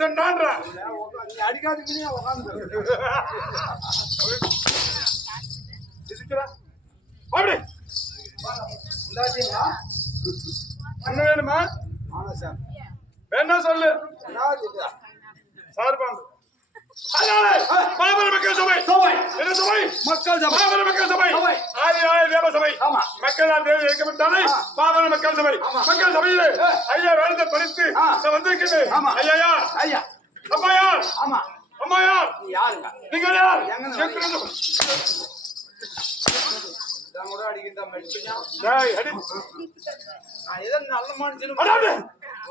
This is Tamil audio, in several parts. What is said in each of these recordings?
சென்றான்றா அடிக்காதுக்கு உட்காந்து அப்படி அண்ணன் வேணுமா? வேணா சொல்லு சார் பாந்து மக்கள் சபை என்ன சபை? மக்கள் சபை மக்கள் சபை தேவ சபை மக்களால் தேவை இயக்கப்பட்டாலே பாவன மக்கள் சபை மக்கள் சபையிலே ஐயா வேலை படித்து வந்திருக்கிறேன். ஐயா ஐயா அம்மா யார்? அம்மா யார்? நீங்க யார்?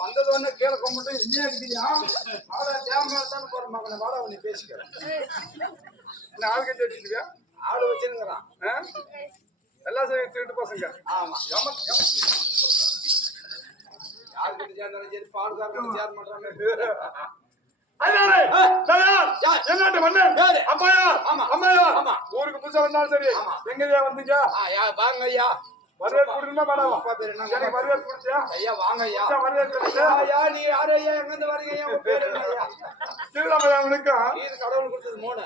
வந்தது ஒண்ணு கீழே கும்பிட்டு இன்னே இருக்குதியா தேவதான் போற மகனை வாட நீ பேசிக்கிறேன். ஆள் கட்டி வச்சுக்கிறியா? ஆடு வச்சிருக்கிறான் எல்லாம் திருட்டு பசங்க. ஆமா யாரு கிட்ட சேர்ந்தாலும் சரி பாதுகாப்பு சேர் பண்றாங்க. என்ன மன்னன் அம்மாயா அம்மாயா ஊருக்கு புதுசா வந்தாலும் சரி எங்கயா வந்தீங்க வாங்க ஐயா வரவேற்பு கொடுக்கணுமா மேடம்? அப்பா பேரு என்ன? எனக்கு வரவேற்பு கொடுத்தியா? ஐயா வாங்க ஐயா வரவேற்பு ஐயா நீ யாரு ஐயா எங்க இருந்து வரீங்க ஐயா உங்க பேரு என்ன ஐயா? திருவிழாமனுக்கும் இது கடவுள் கொடுத்தது 3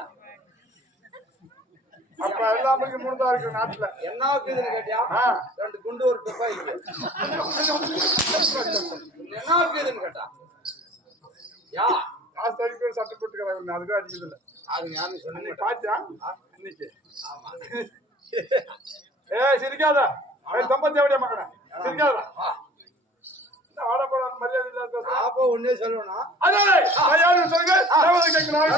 அப்ப எல்லாமே 3 தான் இருக்கு நாட்டுல. என்ன இருக்குதுன்னு கேட்டியா 2 குண்டு ஒரு துப்பாக்கி என்ன இருக்குதுன்னு கேட்டா யா காசு அடிக்க சட்டை போட்டுக்கிறாங்க அதுக்கு அடிக்கிறது இல்லை. அது யாருன்னு சொன்னீங்க பாத்தியா இன்னைக்கு? சிரிக்காத தம்பத்தி எப்படியா மக்கள சிரிக்காதா ஆடப்படாத மரியாதை இல்லாத அப்போ ஒன்னே சொல்லணும் சொல்லுங்க கேட்கணும்.